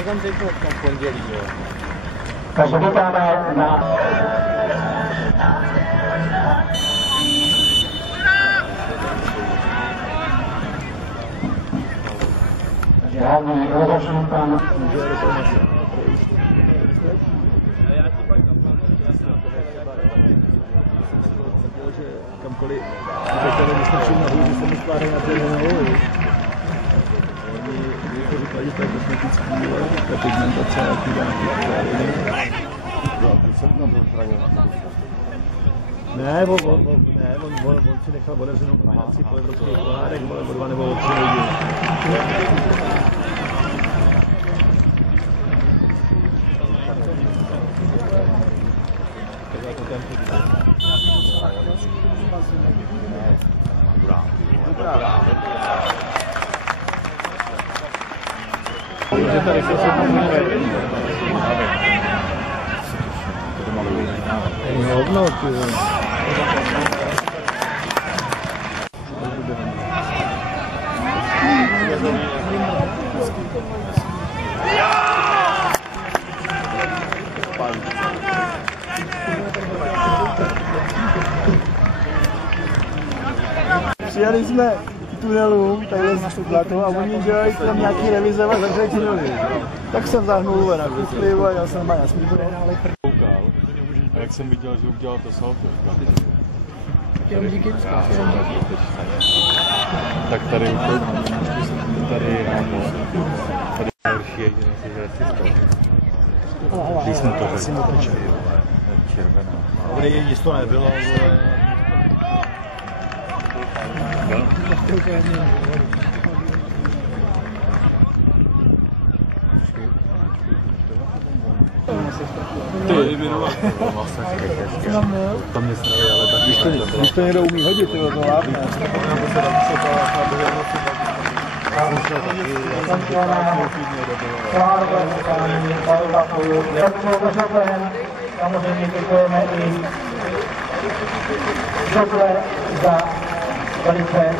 Někam teď v tom pondělí, jo. Takže vítáme na... Takže hlavní rozhodčí pan... Kamkoliv, když nestačím na hůl, že se mi skládají na ty hůly. Oni to říkají, že to je kosmetický, ta pigmentace a ty dáky. Ty jsem tam zraněl. Ne, on si nechal otevřenou kombinaci po evropských pohárech, o 2 nebo o 3 lidi. Tady se hovno, přijeli jsme k tunelu, takhle z Plato, a oni dělají tam nějaký revize a zavřeli tunely. Tak jsem zahnul na kuflivu a jel jsem na smíru. A jak jsem viděl, že udělal to salto. Tak tady horší je, že nejsi rasistou. Když jsme to řekli, červená. Kde nic to nebylo, vole. Ty věnovat. Tam mě straví, ale tak Když to někdo umí hodit, tyhle to lápne. Samozřejmě děkujeme i za velice